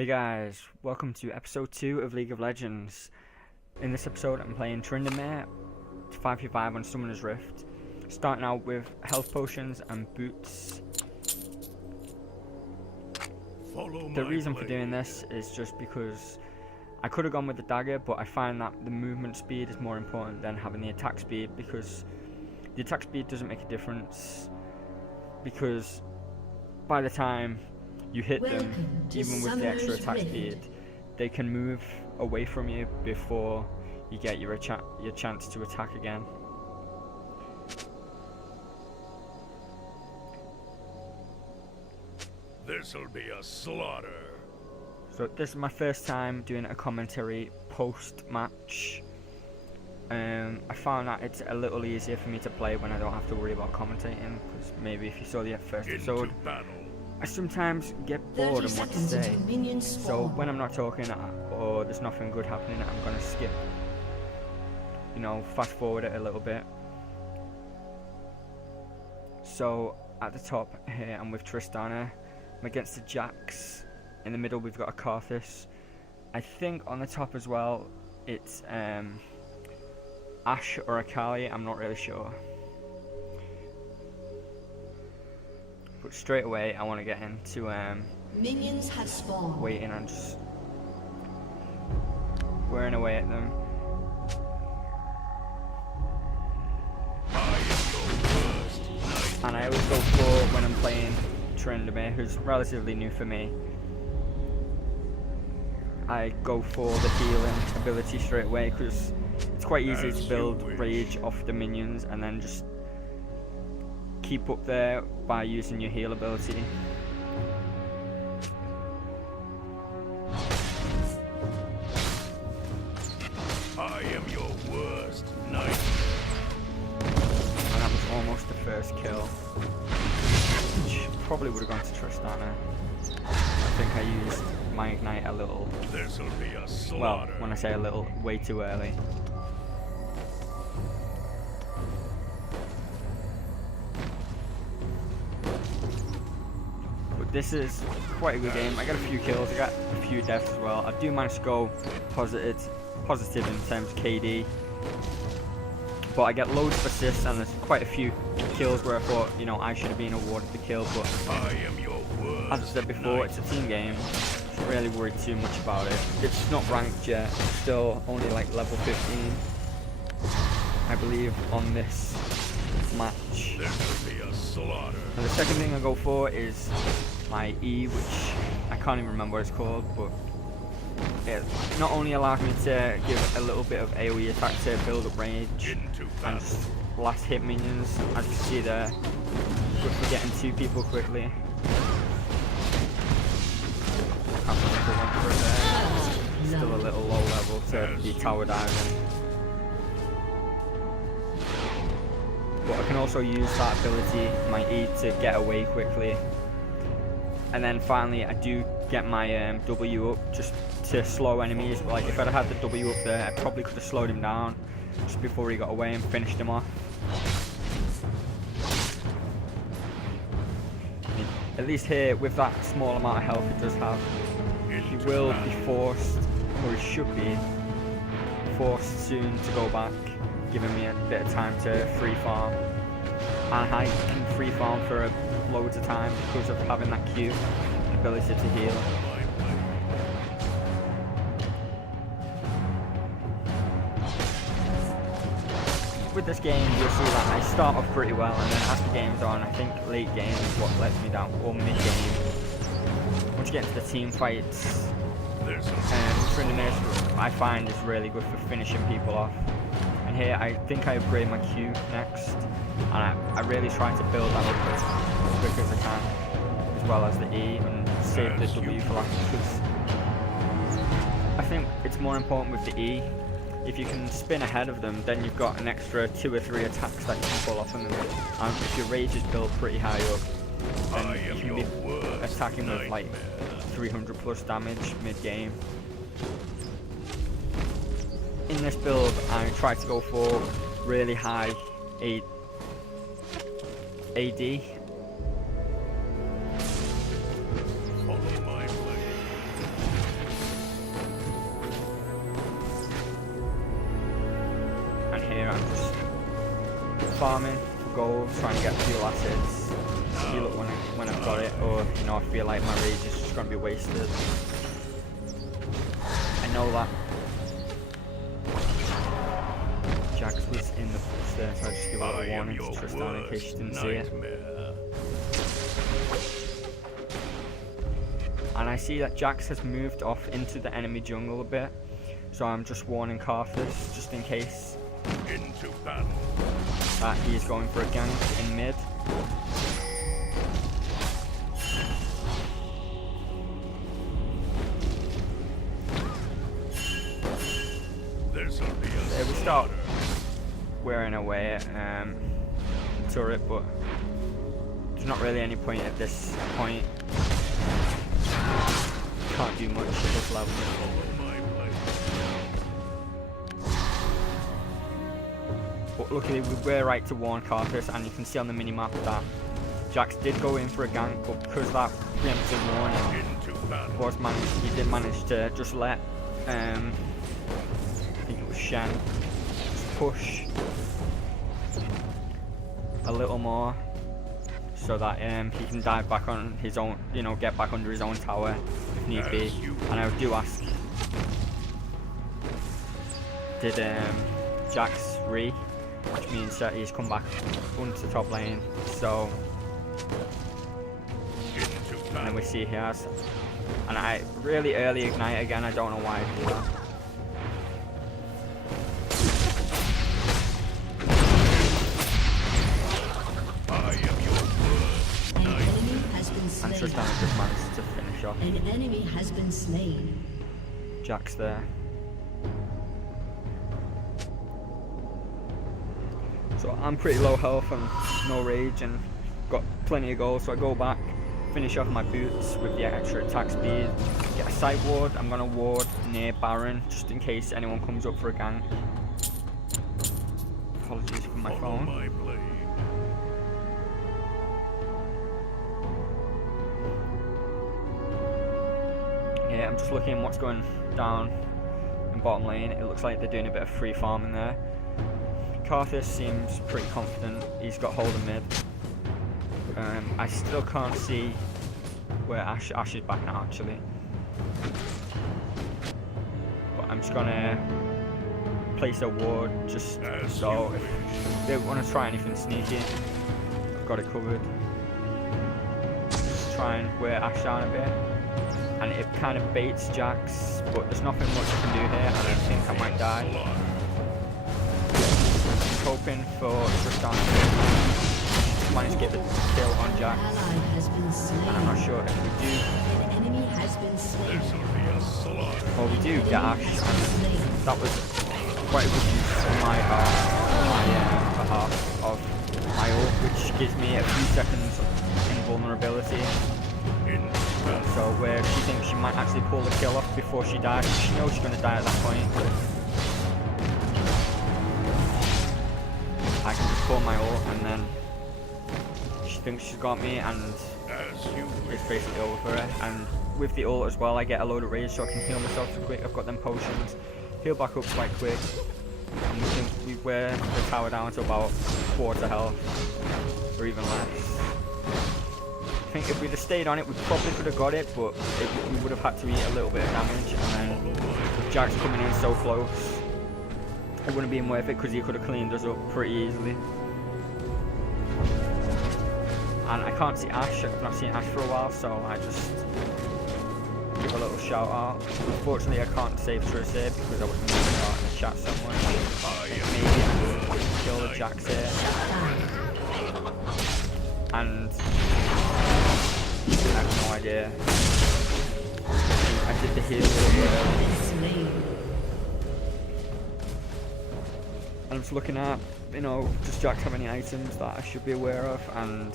Hey guys, welcome to episode 2 of League of Legends. In this episode I'm playing Tryndamere 5v5 on Summoner's Rift, starting out with health potions and boots. The reason for doing this is just because I could have gone with the dagger, but I find that the movement speed is more important than having the attack speed, because the attack speed doesn't make a difference, because by the time you hit them, even with the extra attack speed, they can move away from you before you get your chance to attack again. This'll be a slaughter. So this is my first time doing a commentary post-match. I found that it's a little easier for me to play when I don't have to worry about commentating, because maybe if you saw the first episode, I sometimes get bored of what to say. So when I'm not talking or there's nothing good happening, I'm gonna skip, fast forward it a little bit. So at the top here I'm with Tristana. I'm against the Jacks. In the middle we've got a Karthus. I think on the top as well it's Ashe or Akali, I'm not really sure. But straight away I want to get into minions have spawned. Waiting and just wearing away at them. And I always go for, when I'm playing Tryndamere, who's relatively new for me, I go for the healing ability straight away, because it's quite easy to build rage off the minions and then just keep up there by using your heal ability. I am your worst nightmare. And that was almost the first kill, which probably would have gone to Tristana. I think I used my ignite a little. This'll be a slaughter. Well, when I say a little, way too early. This is quite a good game. I got a few kills, I got a few deaths as well. I do manage to go positive in terms of KD, but I get loads of assists and there's quite a few kills where I thought, I should have been awarded the kill, but I am your worst as I said before, it's a team game. I shouldn't really worry too much about it. It's not ranked yet, it's still only like level 15, I believe, on this match. This'll be a slaughter. And the second thing I go for is my E, which I can't even remember what it's called, but it not only allows me to give a little bit of AoE attack to build up rage and just last hit minions, as you see there, good for getting 2 people quickly. I can't remember one for it there. Still a little low level to be tower diving. But I can also use that ability, my E, to get away quickly. And then finally I do get my W up just to slow enemies. Like if I'd had the W up there, I probably could have slowed him down just before he got away and finished him off. At least here, with that small amount of health it does have, he will be forced, or he should be forced soon to go back, giving me a bit of time to free farm. And I can free farm for loads of time because of having that Q ability to heal. With this game you'll see that I start off pretty well, and then as the game's on, I think late game is what lets me down, or mid game. Once you get into the team fights, Tryndamere I find is really good for finishing people off. And here I think I upgrade my Q next, and I really try to build that up as quick as I can, as well as the E, and save the W for last, because I think it's more important with the E. If you can spin ahead of them, then you've got an extra 2 or 3 attacks that you can pull off on them. And if your rage is built pretty high up, then you can be attacking with like 300 plus damage mid-game. In this build, I try to go for really high AD. I'm just farming for gold, trying to get fuel assets, heal up when I've got it, or you know, I feel like my rage is just going to be wasted. I know that. Jax was in the push there, so I just give out a warning to Tristana in case she didn't see it. And I see that Jax has moved off into the enemy jungle a bit, so I'm just warning Karthus, just in case, Into battle. that he's going for a gank in mid. There we start wearing away turret, but there's not really any point at this point. Can't do much at this level. But luckily we were right to warn Karthus, and you can see on the minimap that Jax did go in for a gank, but because that preemptive warning he did manage to just let I think it was Shen just push a little more, so that he can dive back on his own, you know, get back under his own tower if need be. And I do ask, did Jax re, which means that he's come back onto the top lane, so, and then we see he has, and I really early ignite again, I don't know why I do that. And Tristana just managed to finish off. An enemy has been slain. Jax there. So I'm pretty low health and no rage and got plenty of gold, so I go back, finish off my boots with the extra attack speed, get a sight ward. I'm gonna ward near Baron just in case anyone comes up for a gank. Apologies for my phone. Yeah, I'm just looking at what's going down in bottom lane. It looks like they're doing a bit of free farming there. Karthus seems pretty confident. He's got hold of mid. I still can't see where Ash is back now, actually. But I'm just gonna place a ward just so if they want to try anything sneaky, I've got it covered. Just try and wear Ash down a bit. And it kind of baits Jax, but there's nothing much I can do here, and I think I might die. I'm hoping for Tristana to manage to get the kill on Jax, and I'm not sure if we do. Well, we do get Ash, and that was quite a good use on my behalf of my ult, which gives me a few seconds invulnerability. So where she thinks she might actually pull the kill off before she dies, she knows she's going to die at that point. I can just pull my ult, and then she thinks she's got me, and it's basically over for her. And with the ult as well, I get a load of rage, so I can heal myself quick. I've got them potions, heal back up quite quick, and we wear the tower down to about quarter health, or even less. I think if we'd have stayed on it, we probably could have got it, but we would have had to eat a little bit of damage, and then with Jax coming in so close, it wouldn't have been worth it because he could have cleaned us up pretty easily. And I can't see Ash. I've not seen Ash for a while, so I just give a little shout out. Unfortunately, I can't save Triss here because I was moving out in the chat somewhere. Maybe I could kill the Jax here. And I have no idea. I did the heal really early. And I'm just looking at, you know, does Jax have any items that I should be aware of? And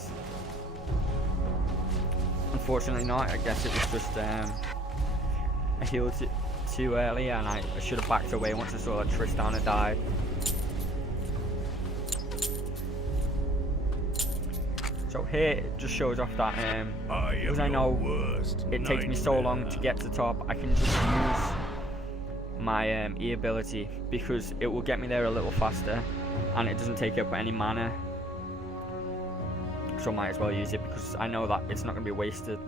unfortunately not. I guess it was just I healed too early, and I should have backed away once I saw that Tristana died. So here it just shows off that because I know it takes me so long to get to top, I can just use my E ability, because it will get me there a little faster and it doesn't take up any mana. So I might as well use it because I know that it's not going to be wasted.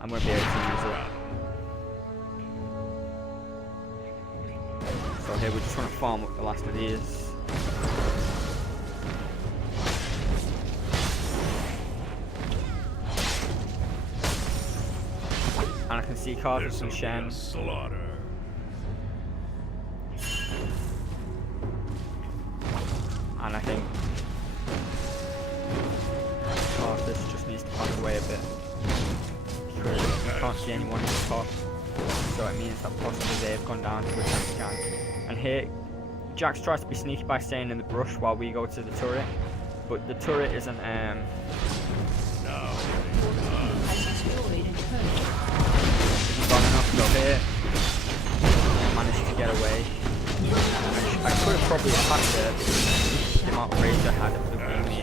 I'm going to be able to use it. So here we just want to farm up the last of these. And I can see Karthus and Shen. And I think Karthus just needs to back away a bit, because we can't see anyone in the top, so it means that possibly they've gone down to attack the gang. And here, Jax tries to be sneaky by staying in the brush while we go to the turret, but the turret isn't gone enough. So here, I managed to get away. I could have probably attacked her because the amount of rage I had would have given me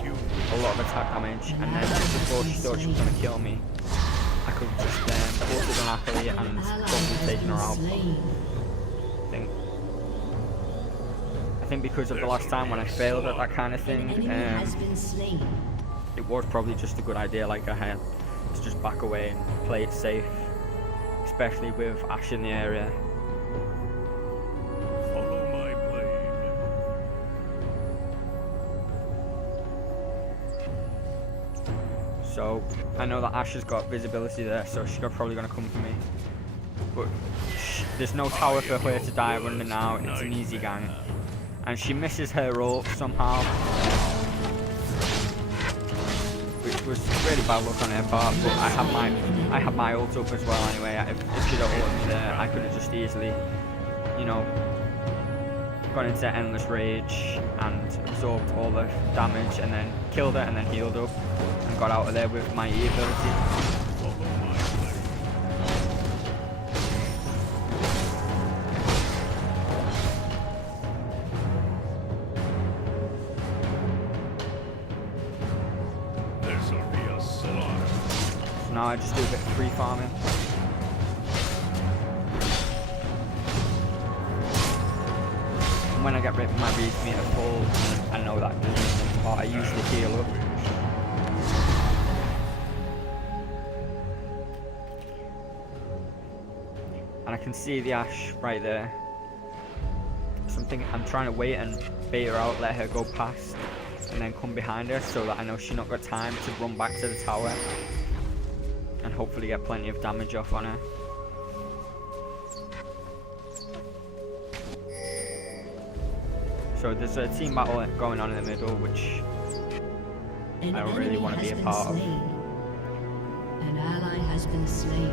a lot of attack damage, and then before she thought she was going to kill me, I could have just bolted on Akali and probably taken her out. I think because of the last time when I failed at that kind of thing, it was probably just a good idea, like I had, to just back away and play it safe, especially with Ashe in the area. Follow my blade. So I know that Ashe has got visibility there, so she's probably going to come for me. But there's no tower for her to dive under now. It's an easy gang, and she misses her ult somehow, which was really bad luck on her part. But I had my ult up as well anyway. If she'd have ulted me there, I could have just easily, you know, gone into endless rage and absorbed all the damage, and then killed her, and then healed up and got out of there with my E ability. Now I just do a bit of free farming. And when I get my reach meter full, I know that I usually heal up. And I can see the Ashe right there. So I'm trying to wait and bait her out, let her go past, and then come behind her so that I know she's not got time to run back to the tower, and hopefully get plenty of damage off on her. So there's a team battle going on in the middle, which I don't really want to be a part of. An ally has been slain.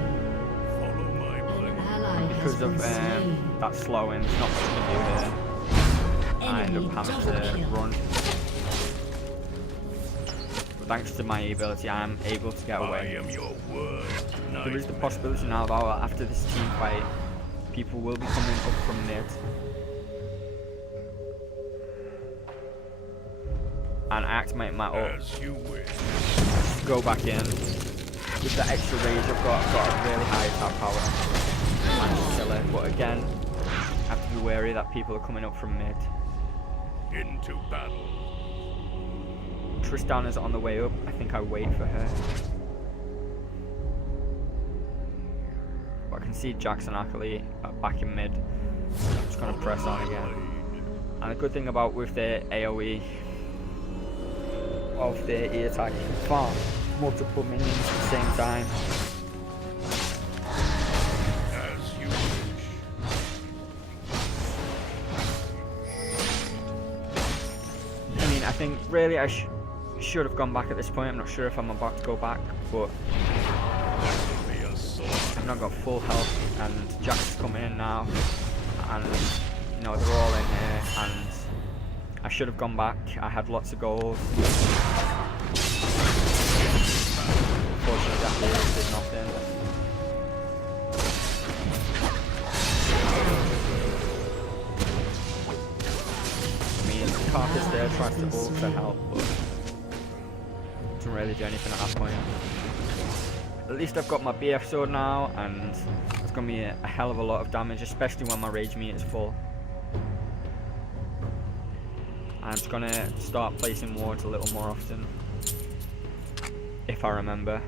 Follow my blade. Because of that slowing, there's not much to do here. I end up having to run. Thanks to my ability, I am able to get away. I am your worst nightmare. There is the possibility now that after this team fight, people will be coming up from mid. And I activate my ult. As you wish. Go back in. With the extra rage I've got a really high attack power. I managed to kill it, but again, I have to be wary that people are coming up from mid. Into battle. Tristana's on the way up. I think I wait for her. But I can see Jax and Akali back in mid. I'm just going to press on again. And the good thing about with their AoE of their E attack, you can farm multiple minions at the same time. As you wish. I mean, I think really I should have gone back at this point. I'm not sure if I'm about to go back, but I've not got full health, and Jack's coming in now, and you know they're all in here, and I should have gone back. I had lots of gold. Unfortunately, that here did nothing. I mean, Karthus there tries to ult to help, but doesn't really do anything at that point. at least I've got my BF sword now, and it's going to be a hell of a lot of damage, especially when my rage meter is full. I'm just going to start placing wards a little more often, if I remember.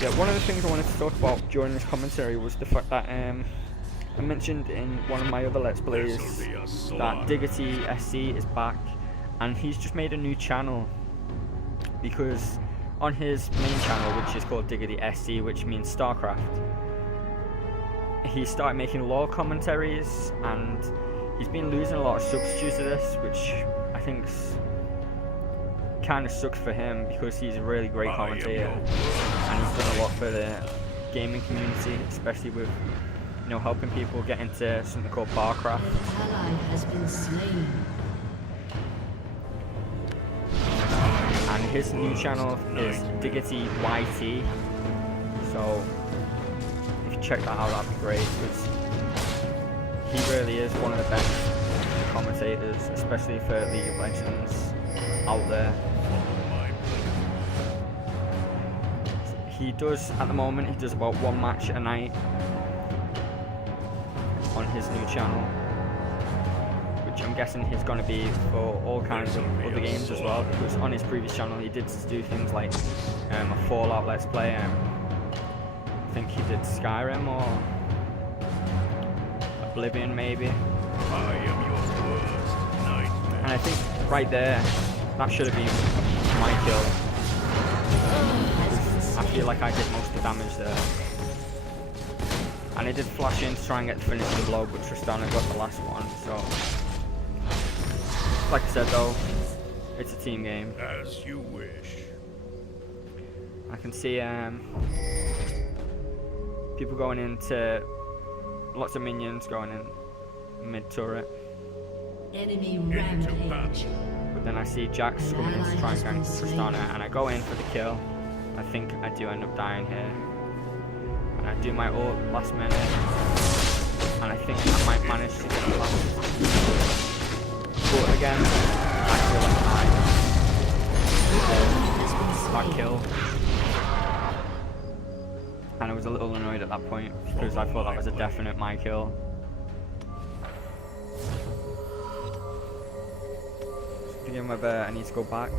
Yeah, one of the things I wanted to talk about during this commentary was the fact that I mentioned in one of my other Let's Plays that Diggity SC is back, and he's just made a new channel, because on his main channel, which is called Diggity SC, which means StarCraft, he started making LoL commentaries, and he's been losing a lot of subs due to this, which I think kind of sucks for him, because he's a really great commentator and he's done a lot for the gaming community, especially with, you know, helping people get into something called barcraft. An ally has been slain. And his new channel is Diggity YT, so if you check that out, that'd be great, because he really is one of the best commentators, especially for League of Legends out there. He does, at the moment, he does about one match a night on his new channel, which I'm guessing he's going to be for all kinds of other games as well, because on his previous channel he did do things like a Fallout Let's Play, I think he did Skyrim or Oblivion maybe. I am your worst nightmare. And I think right there, that should have been my kill. I feel like I did most of the damage there. And I did flash in to try and get the finishing blow, but Tristana got the last one, so... Like I said though, it's a team game. As you wish. I can see people going into... Lots of minions going in mid-turret. Enemy rampage. But then I see Jax coming in to try and gank Tristana, and I go in for the kill. I think I do end up dying here. And I do my ult last minute, and I think I might manage to get the last. But again, I feel like I kill. And I was a little annoyed at that point, because I thought that was a definite my kill. Begin with I need to go back.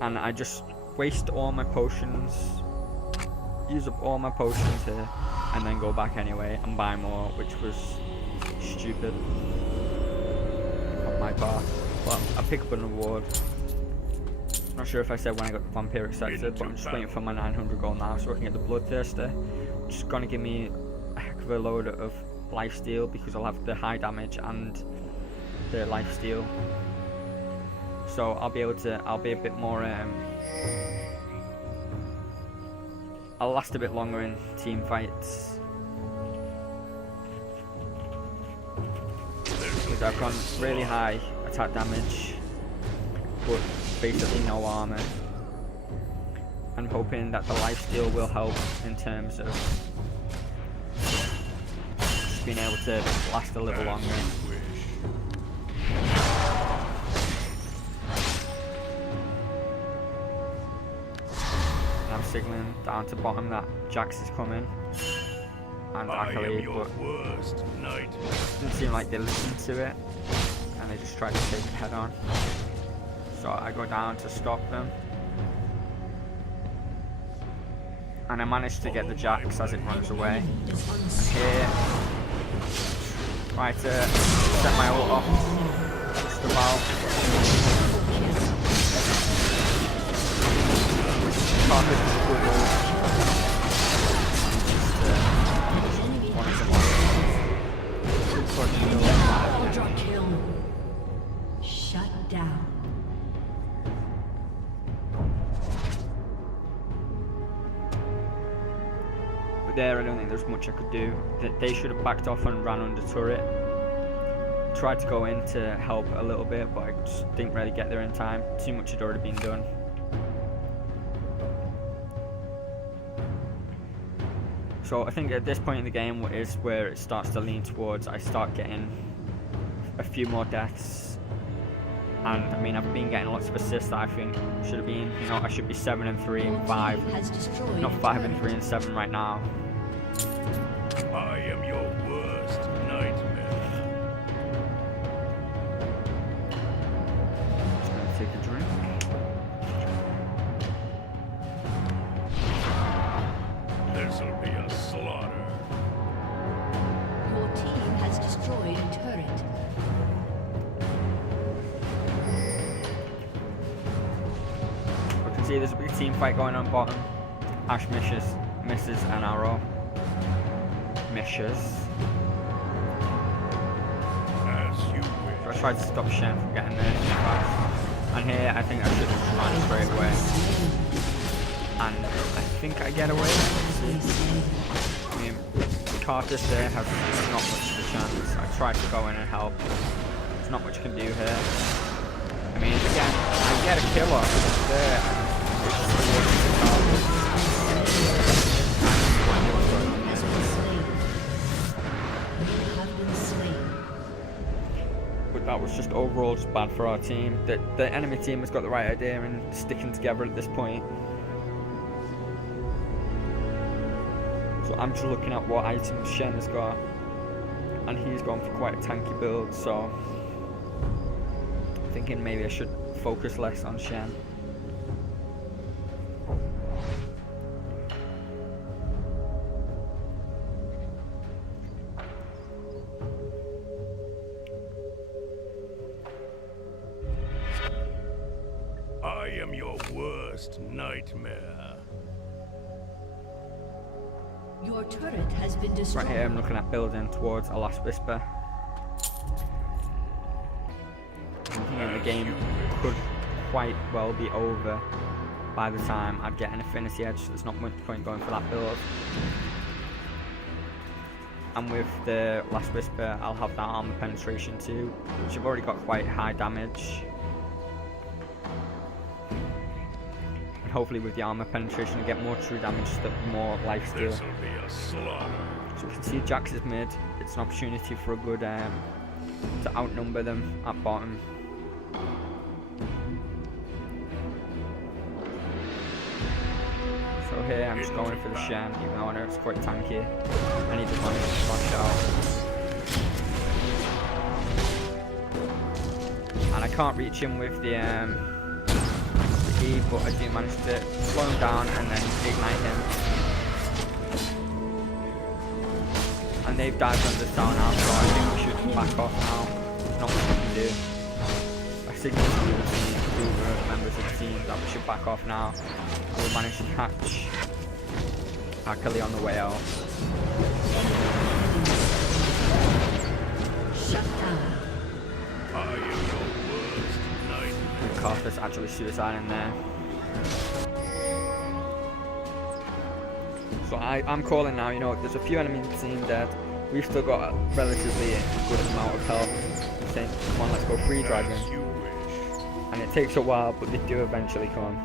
And I just waste all my potions, use up all my potions here, and then go back anyway and buy more, which was stupid on my part. But I pick up an award. Not sure if I said when I got the Vampiric Sector, but I'm just waiting for my 900 gold now so I can get the Bloodthirster, which is going to give me a heck of a load of lifesteal, because I'll have the high damage and the lifesteal. So I'll be a bit more, I'll last a bit longer in team fights. Because I've gone really high attack damage, but basically no armor. I'm hoping that the lifesteal will help in terms of just being able to last a little longer. I'm signaling down to bottom that Jax is coming, and Accolade, but didn't seem like they listened to it, and they just tried to take it head on. So I go down to stop them, and I managed to get the Jax as it runs away. And here, try to set my ult off, just about. Karthus is a good move. Ultra kill. Shut down. But there, I don't think there's much I could do. They should have backed off and ran under turret. Tried to go in to help a little bit, but I just didn't really get there in time. Too much had already been done. So So I think at this point in the game is where it starts to lean towards I start getting a few more deaths. And I mean, I've been getting lots of assists that I think should have been, you know, I should be 7 and 3 and 5, not 5 and 3 and 7 right now. I am your worst nightmare. Just gonna take a drink. This'll be a slaughter. Your team has destroyed a turret. You can see there's a big team fight going on bottom. Ash misses an arrow. Misses. As you I wish. tried to stop Shen from getting there too fast. And here I think I should have run straight away. And I think I get away. I mean, Karthus there has not much of a chance. I tried to go in and help. There's not much you can do here. I mean, again, I get a kill off there. It's towards the Karthus. But that was just overall just bad for our team. The enemy team has got the right idea and sticking together at this point. So I'm just looking at what items Shen has got, and he's gone for quite a tanky build, so I'm thinking maybe I should focus less on Shen. I am your worst nightmare. Your turret has been destroyed. Right here I'm looking at building towards a last whisper. I'm thinking the game could quite well be over by the time I'd get an affinity edge, so there's not much point going for that build. And with the last whisper I'll have that armor penetration too, which I've already got quite high damage. And hopefully with the armor penetration I get more true damage, more lifesteal. This'll be a slaughter. So we can see Jax is mid. It's an opportunity for a good to outnumber them at bottom. So here I'm just going for the Shen, even though I know it's quite tanky. I need to manage to flash out. And I can't reach him with the E, but I do manage to slow him down and then ignite him. And they've dived under the tower now, so I think we should back off now. There's not much we can do. I signal to the members of the team that we should back off now. We'll manage to catch Akali on the way out. Shut down. I am your worst nightmare. And Karthus actually suicide in there. So I'm calling now, you know, there's a few enemies in the team dead. We've still got a relatively good amount of health. I'm saying, come on, let's go free dragon. As you wish. And it takes a while, but they do eventually come.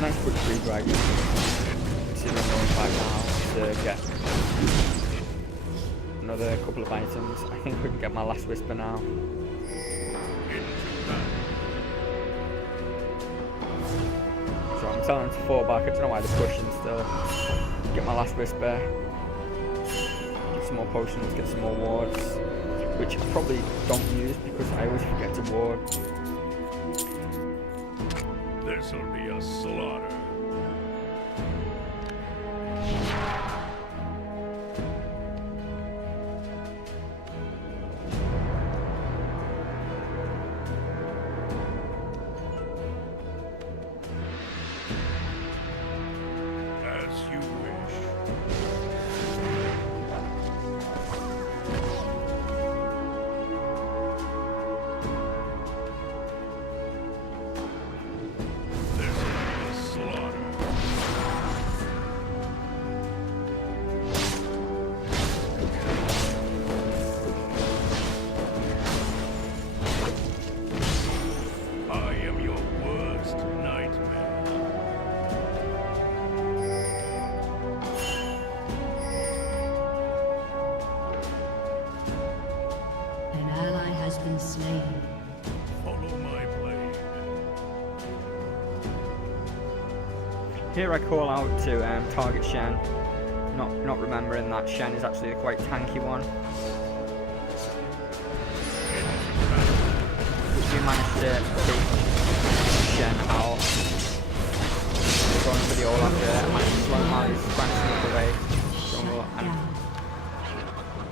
Nice quick free dragon. See them going back now to get another couple of items. I think we can get my last whisper now. So I'm telling them to fall back. I don't know why they're pushing still. Get my last whisper. Get some more potions, get some more wards. Which I probably don't use because I always forget to ward. This'll be a slaughter. As you wish. This'll be a slaughter. has been slain. Follow my blade. Here I call out to target Shen, not remembering that Shen is actually a quite tanky one. We managed to take Shen out. We're going for the all after it. I managed to slow him out, he's trying to sneak away. And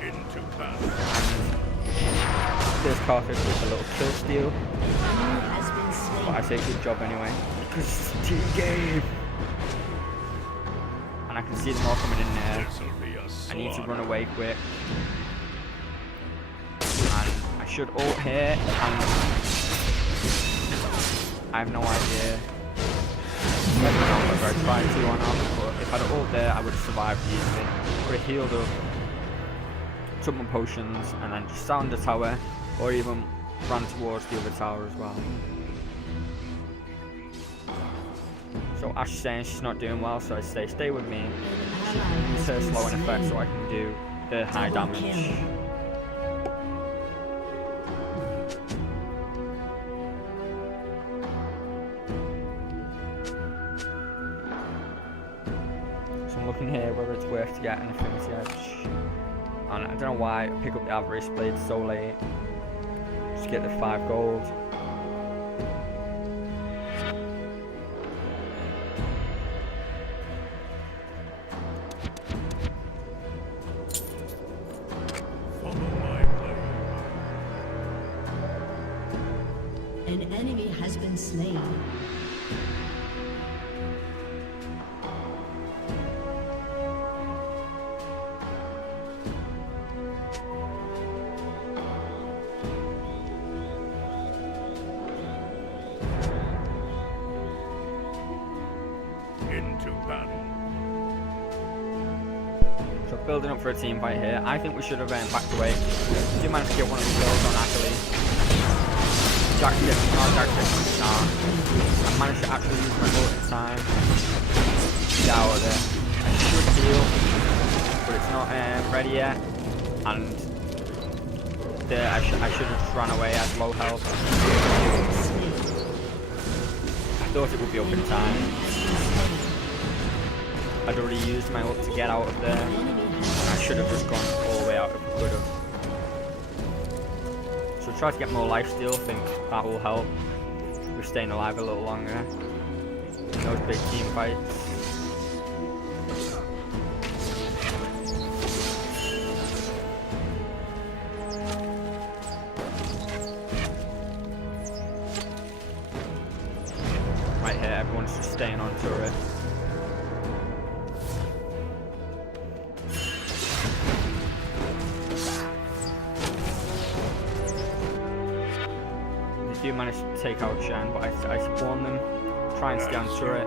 Into battle. there's Karthus with a little kill steal. Has been slain. But I say good job anyway, because it's a team game. And I can see them all coming in there. This'll be a I need to slaughter. run away quick. And I should ult here, and I have no idea whether I tried to or not, but if I'd have ult there, I would have survived easily. Would have healed up, took my potions, and then just sat on the tower, or even ran towards the other tower as well. So Ash is saying she's not doing well, so I say stay with me. Use her slowing effect so I can do the high damage. So I'm looking here whether it's worth to get an Affinity Edge. And I don't know why I pick up the Avarice Blade so late. Just get the 5 gold. Follow my blade. An enemy has been slain. Into battle. So building up for a team fight here. I think we should have backed away. We did manage to get one of the kills on Ashley. Jack gets I managed to actually use my ult in time. Get out of there. I should heal, but it's not ready yet. And I should have just ran away at low health. I thought it would be up in time. I'd already used my ult to get out of there. I should have just gone all the way out if I could have. So try to get more lifesteal, think that will help with staying alive a little longer in those big team fights. Right here, everyone's just staying on turret. Do manage to take out Shen, but I spawn them, try and stay on turret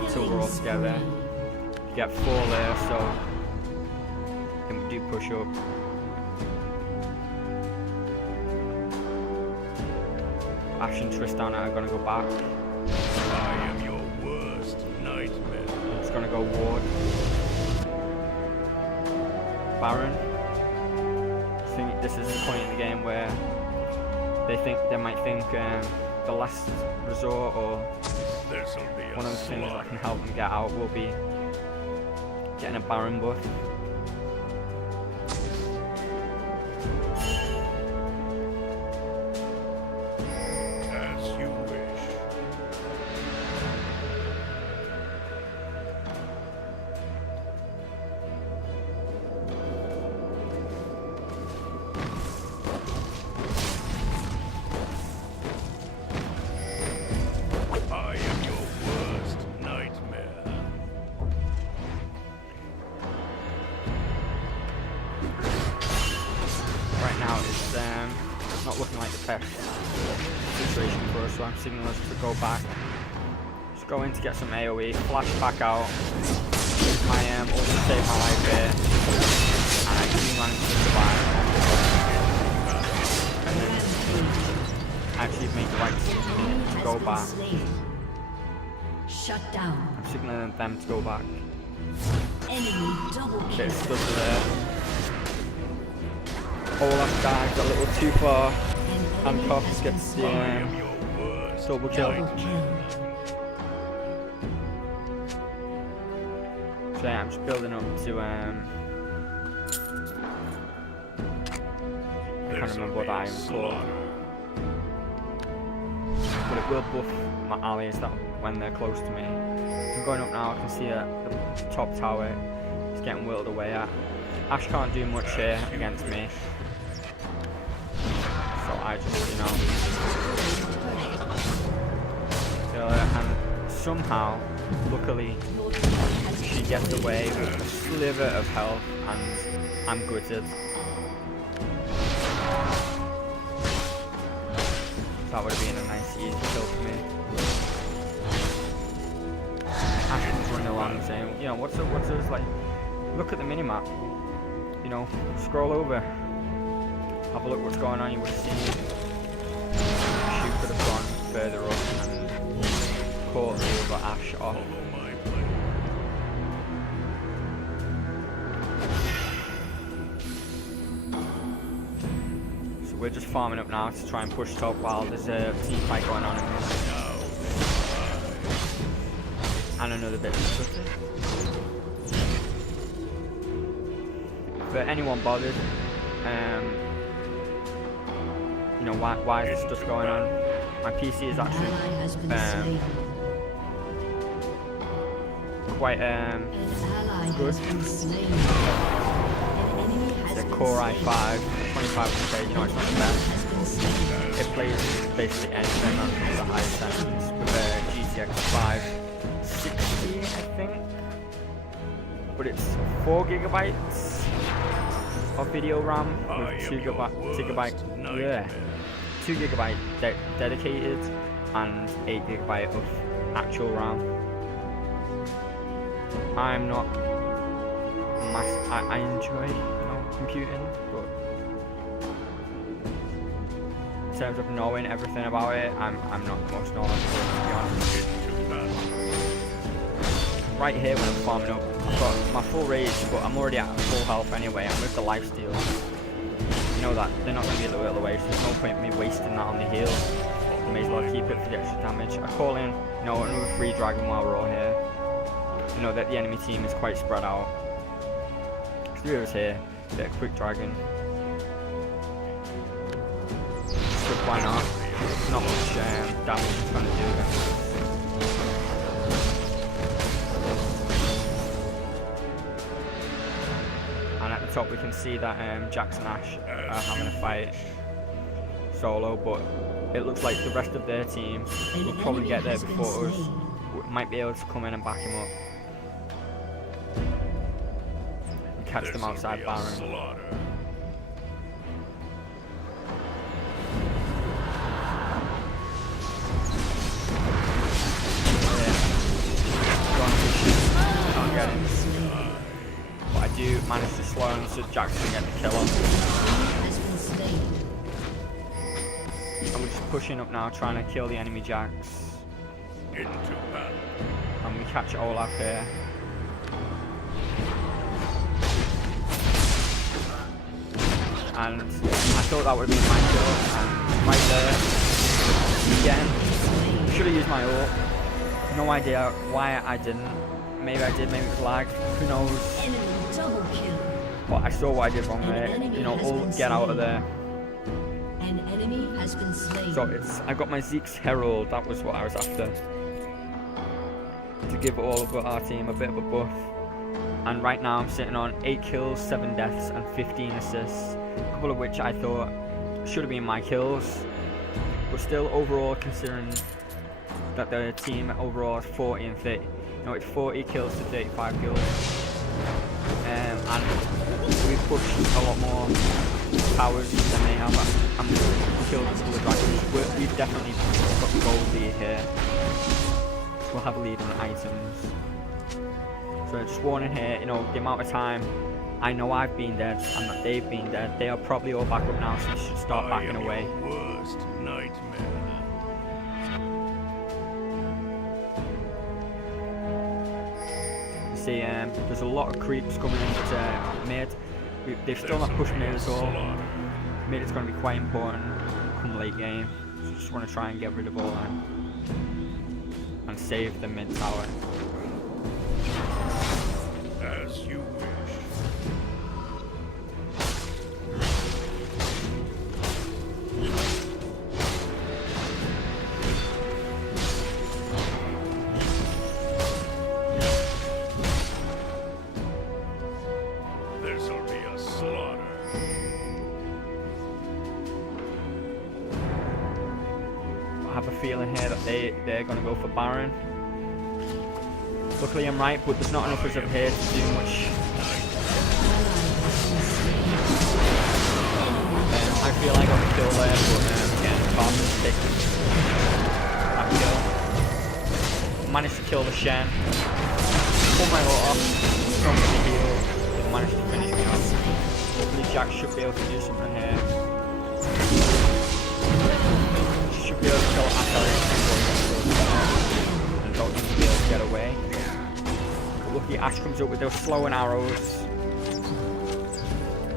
until we're all together. You get 4 there, so I think we do push up. Ash and Tristana are going to go back. I am your worst nightmare. It's going to go ward. Baron. I think this is the point in the game where they might think the last resort or This'll be a one of the things that slaughter. can help them get out will be getting a Baron buff. As you wish. I am your worst nightmare. Right now it's not looking like the best situation for us, so I'm signaling us to go back. Just go in to get some AoE, flash back out. Use my ult to save my life here, and I do manage to survive. And then actually make the right decision to go back. Shut down. I'm signaling them to go back. Enemy double Bit kill. of stuff there. Olaf died a little too far. And Karthus gets the double kill. So yeah, I'm just building up to I can't remember what that item's called. But it will buff my allies that when they're close to me. I'm going up now, I can see that the top tower is getting whittled away at. Ashe can't do much here against me. So I just, you know, kill her, and somehow, luckily, she gets away with a sliver of health and I'm gutted. That would have been a nice easy kill for me. Ashe was running along saying, you know, what's this like? Look at the minimap. You know, scroll over. Have a look what's going on, you would have seen. She could have gone further up and caught the other Ashe off. So we're just farming up now to try and push top while there's a team fight going on in this. And another bit of footage. For anyone bothered, you know, why is this stuff going on? My PC is actually quite good. It's a Core i5, 25%, you know, it's not the best. It plays basically anything on the highest settings with a GTX 560, I think. But it's 4 gigabytes of video RAM with 2 gigabyte dedicated and 8 gigabyte of actual RAM. I'm not I enjoy, you know, computing, but in terms of knowing everything about it, I'm not the most knowledgeable, to be honest. Right here when I'm farming up, I've got my full rage, but I'm already at full health anyway, and with the lifesteal, you know that they're not going to be able to whittle away, so there's no point in me wasting that on the heal. I may as well keep it for the extra damage. I call in, you know, another free dragon while we're all here. You know that the enemy team is quite spread out. 3 of us here, bit of quick dragon. But why not? Not much damage it's going to do against us. And at the top we can see that Jax and Ashe are having a fight solo, but it looks like the rest of their team will probably get there before us. We might be able to come in and back him up. Catch them outside Baron. Can't get him. But I do manage to slow him so Jax can get the kill on. And we're just pushing up now, trying to kill the enemy Jax. And we catch Olaf here. And I thought that would have been my kill, and right there, again, should have used my ult. No idea why I didn't. Maybe I did, maybe it was lag, who knows. But I saw what I did wrong there, you know, ult, get out of there. So I got my Zeke's Herald, that was what I was after. To give all of our team a bit of a buff. And right now I'm sitting on 8 kills, 7 deaths and 15 assists. A couple of which I thought should have been my kills. But still overall, considering that the team overall is 40 and 30. You know, it's 40 kills to 35 kills. And we pushed a lot more towers than they have. I'm killed a couple of dragons. We've definitely got the gold lead here. So we'll have a lead on items. So just warning here, you know, the amount of time I know I've been dead and that they've been dead, they are probably all back up now, so you should start backing away. Worst nightmare. You see, there's a lot of creeps coming into mid. They've still not pushed mid at all. Mid is going to be quite important. come late game. So just want to try and get rid of all them and save the mid tower. As you wish. This'll be a slaughter. I have a feeling here that they're going to go for Baron. Luckily I'm right, but there's not enough of us here to do much. I feel like I got a kill there, but again, Karthus taking that kill. Managed to kill the Shen. Pull my ult off. Not really heal. Managed to finish me off. Hopefully Jack should be able to do something here. Should be able to kill Akari and don't need to be able to get away. But lucky Ash comes up with those slowing arrows.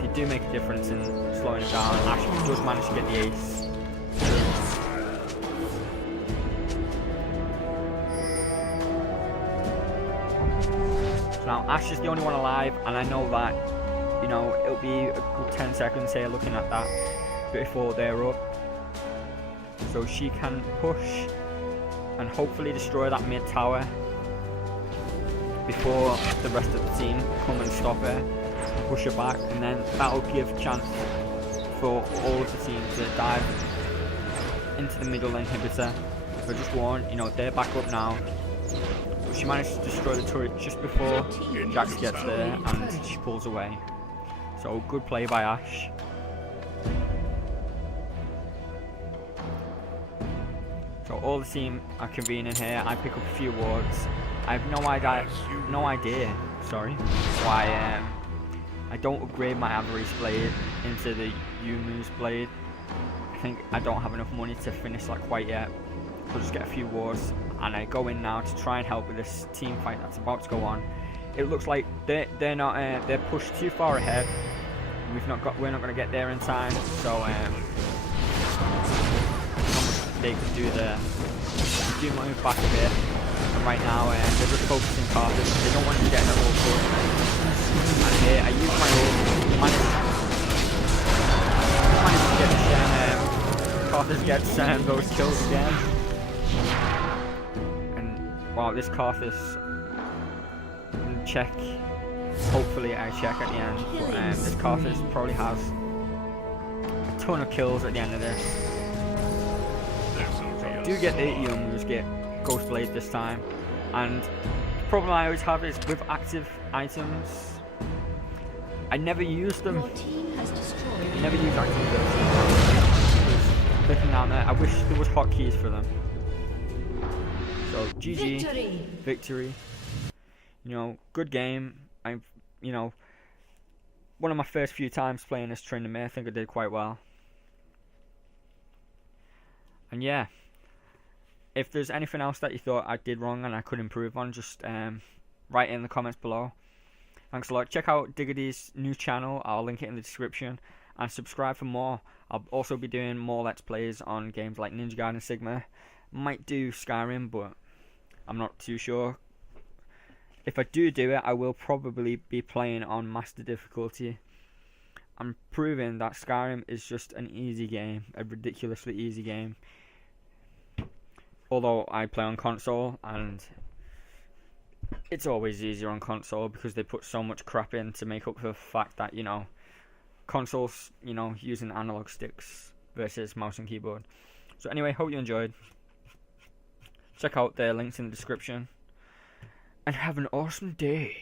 They do make a difference in slowing it down. Ash does manage to get the ace. So now Ash is the only one alive, and I know that, you know, it'll be a good 10 seconds here looking at that before they're up. So she can push and hopefully destroy that mid tower before the rest of the team come and stop her and push her back, and then that'll give a chance for all of the team to dive into the middle inhibitor. So just warn, you know, they're back up now. But she managed to destroy the turret just before Jax gets there and she pulls away. So good play by Ash. So all the team are convening here. I pick up a few wards. I have no idea, why I don't upgrade my Avarice blade into the Yumu's blade. I think I don't have enough money to finish that quite yet. So just get a few wards, and I go in now to try and help with this team fight that's about to go on. It looks like they're pushed too far ahead. We're not going to get there in time. So they could do the move back a bit, and right now they're just focusing Karthus. They don't want to get in a ult push. And here I use my ult, managed to get the Shen. Karthus gets those kills again, and wow, this Karthus check. Hopefully I check at the end, but this Karthus probably has a ton of kills at the end of this. Do get the Youngs, get Ghost Blade this time, and the problem I always have is with active items, I never use them. I never use active items. Clicking down there, I wish there was hotkeys for them. So GG, victory. You know, good game. You know, one of my first few times playing this Tryndamere, I think I did quite well. And yeah. If there's anything else that you thought I did wrong and I could improve on, just write it in the comments below. Thanks a lot. Check out Diggity's new channel. I'll link it in the description. And subscribe for more. I'll also be doing more Let's Plays on games like Ninja Gaiden Sigma. Might do Skyrim, but I'm not too sure. If I do it, I will probably be playing on Master difficulty. I'm proving that Skyrim is just an easy game. A ridiculously easy game. Although I play on console, and it's always easier on console because they put so much crap in to make up for the fact that, you know, consoles, you know, using analog sticks versus mouse and keyboard. So anyway, hope you enjoyed. Check out their links in the description, and have an awesome day.